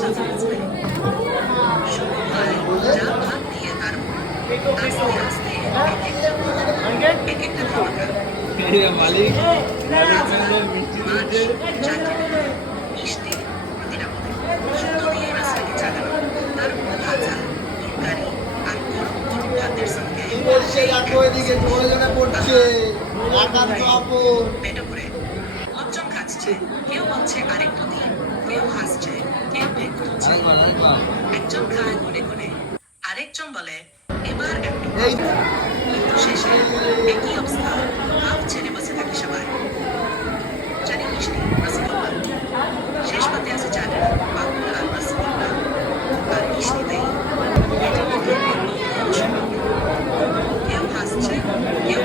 সাথে বাঁচবে। শুরু হয় ডাল ভাত দিয়ে, তারপর আস্তে আস্তে এক একটা ধামাকা। মালিক ভাজা, মাছ, চাটনি, মিষ্টি, নিরাপদে সুতো দিয়ে রাস্তাকে চালানো, তার উপর ভাজা, তরকারি আর গরম গরম ভাতের সঙ্গে পেটে ভরে লোকজন খাচ্ছে, কেউ বলছে আরেকটু দিন, কেউ হাসছে, কেউ পেট তুলছে। একজন খায় গুনে গুনে, আরেকজন বলে এবার একটু কম। কিন্তু শেষে একই অবস্থা, হাফ ছেড়ে বসে থাকে সবাই। জানি মিষ্টি, রসগোল্লা, শেষ পাতে আছে চাটনি, পাঁপড় আর রসগোল্লা, আর মিষ্টি নেই। এটা দেখে অন্য কোনো সময় কেউ হাসছে, কেউ